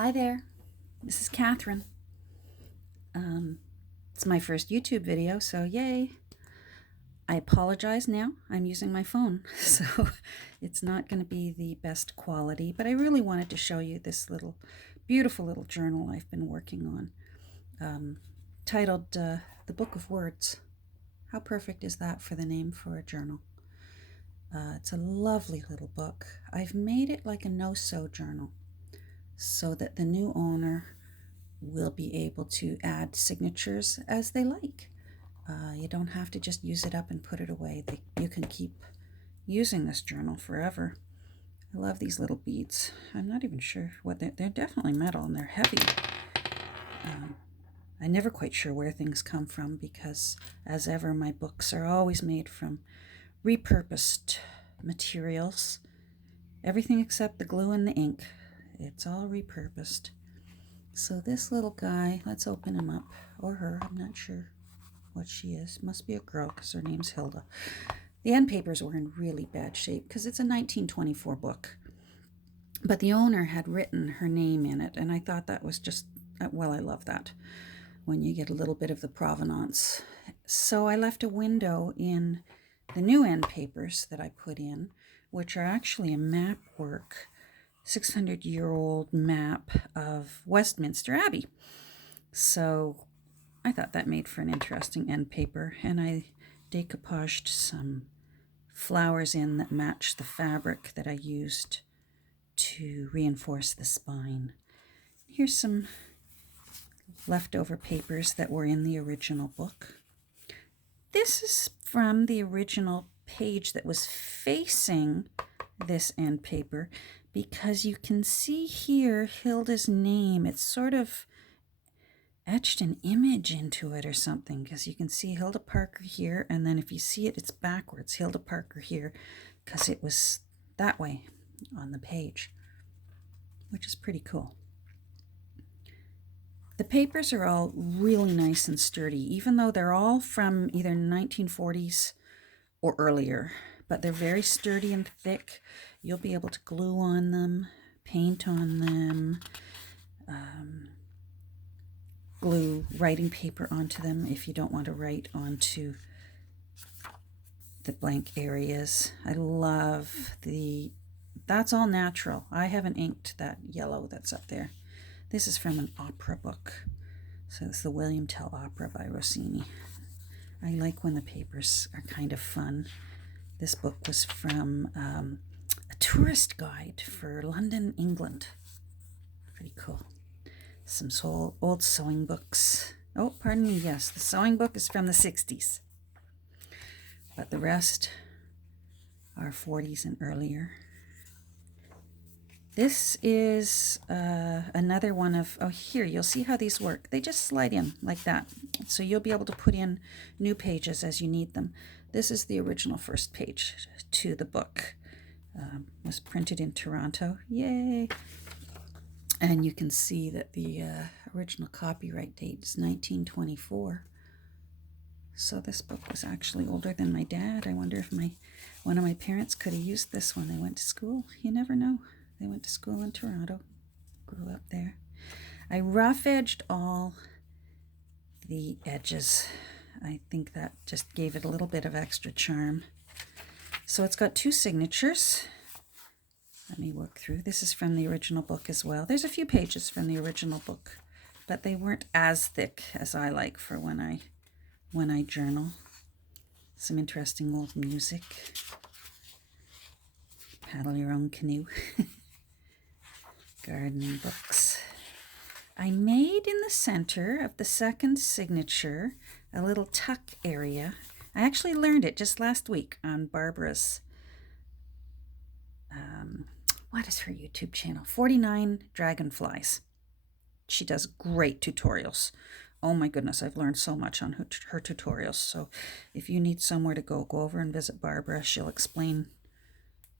Hi there, this is Catherine. It's my first YouTube video, so yay. I apologize now, I'm using my phone, so it's not going to be the best quality, but I really wanted to show you this beautiful little journal I've been working on, titled The Book of Words. How perfect is that for the name for a journal? It's a lovely little book. I've made it like a no-sew journal so that the new owner will be able to add signatures as they like. You don't have to just use it up and put it away. You can keep using this journal forever. I love these little beads. I'm not even sure what they're definitely metal and they're heavy. I'm never quite sure where things come from because, as ever, my books are always made from repurposed materials. Everything except the glue and the ink. It's all repurposed. So this little guy, let's open him up, or her, I'm not sure what she is. Must be a girl because her name's Hilda. The end papers were in really bad shape because it's a 1924 book. But the owner had written her name in it, and I thought that was just, well, I love that when you get a little bit of the provenance. So I left a window in the new end papers that I put in, which are actually a map work 600-year-old map of Westminster Abbey. So I thought that made for an interesting end paper, and I decoupaged some flowers in that matched the fabric that I used to reinforce the spine. Here's some leftover papers that were in the original book. This is from the original page that was facing this end paper, because you can see here Hilda's name. It's sort of etched an image into it or something, because you can see Hilda Parker here, and then if you see it, it's backwards, Hilda Parker here, because it was that way on the page, which is pretty cool. The papers are all really nice and sturdy, even though they're all from either 1940s or earlier, but they're very sturdy and thick. You'll be able to glue on them, paint on them, glue writing paper onto them if you don't want to write onto the blank areas. I love that's all natural. I haven't inked that yellow that's up there. This is from an opera book. So it's the William Tell Opera by Rossini. I like when the papers are kind of fun. This book was from a tourist guide for London, England. Pretty cool. Some old sewing books. Oh, pardon me, yes, the sewing book is from the 60s. But the rest are 40s and earlier. This is another one of, here, you'll see how these work. They just slide in like that. So you'll be able to put in new pages as you need them. This is the original first page to the book. Was printed in Toronto. Yay! And you can see that the original copyright date is 1924. So this book was actually older than my dad. I wonder if one of my parents could have used this when they went to school. You never know. They went to school in Toronto, grew up there. I rough-edged all the edges. I think that just gave it a little bit of extra charm. So it's got two signatures. Let me work through. This is from the original book as well. There's a few pages from the original book, but they weren't as thick as I like for when I journal. Some interesting old music. Paddle your own canoe. Gardening books. I made in the center of the second signature a little tuck area. I actually learned it just last week on Barbara's, what is her YouTube channel? 49 Dragonflies. She does great tutorials. Oh my goodness, I've learned so much on her tutorials. So if you need somewhere to go over and visit Barbara. She'll explain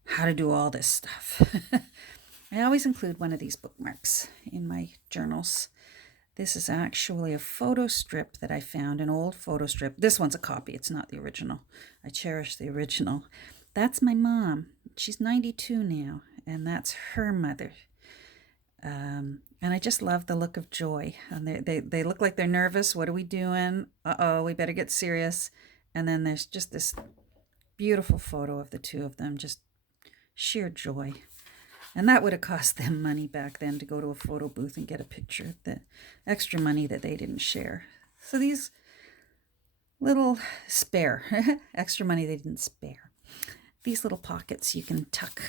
how to do all this stuff. I always include one of these bookmarks in my journals. This is actually a photo strip that I found, an old photo strip. This one's a copy, it's not the original. I cherish the original. That's my mom. She's 92 now, and that's her mother. And I just love the look of joy. And they look like they're nervous. What are we doing? Uh-oh, we better get serious. And then there's just this beautiful photo of the two of them, just sheer joy. And that would have cost them money back then to go to a photo booth and get a picture, the extra money that they didn't share. So these little spare, extra money they didn't spare. These little pockets, you can tuck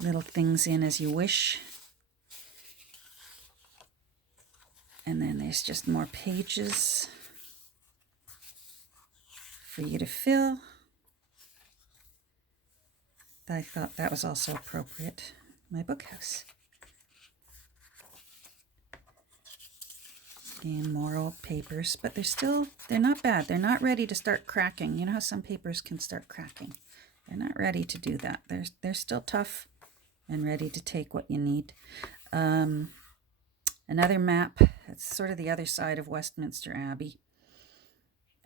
little things in as you wish. And then there's just more pages for you to fill. I thought that was also appropriate. My bookhouse. And more old papers, but they're not bad. They're not ready to start cracking. You know how some papers can start cracking? They're not ready to do that. They're still tough and ready to take what you need. Another map. It's sort of the other side of Westminster Abbey.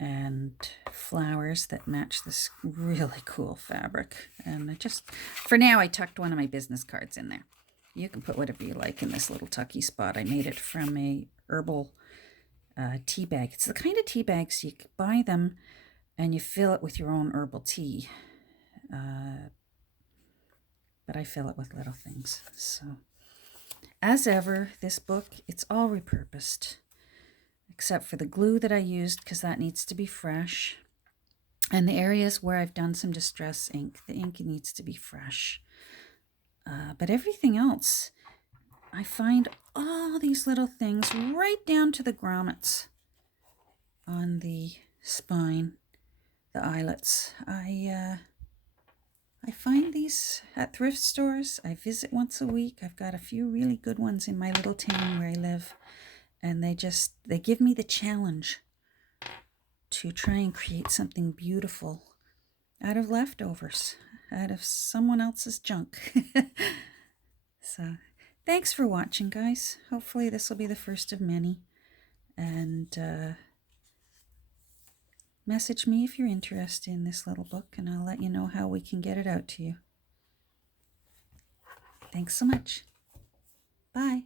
And flowers that match this really cool fabric. And for now, I tucked one of my business cards in there. You can put whatever you like in this little tucky spot. I made it from a herbal tea bag. It's the kind of tea bags you buy them and you fill it with your own herbal tea. But I fill it with little things. So, as ever, this book, it's all repurposed. Except for the glue that I used, because that needs to be fresh. And the areas where I've done some distress ink, the ink needs to be fresh. But everything else, I find all these little things right down to the grommets on the spine, the eyelets. I find these at thrift stores. I visit once a week. I've got a few really good ones in my little town where I live. And they give me the challenge to try and create something beautiful out of leftovers, out of someone else's junk. So, thanks for watching, guys. Hopefully this will be the first of many. And message me if you're interested in this little book, and I'll let you know how we can get it out to you. Thanks so much. Bye.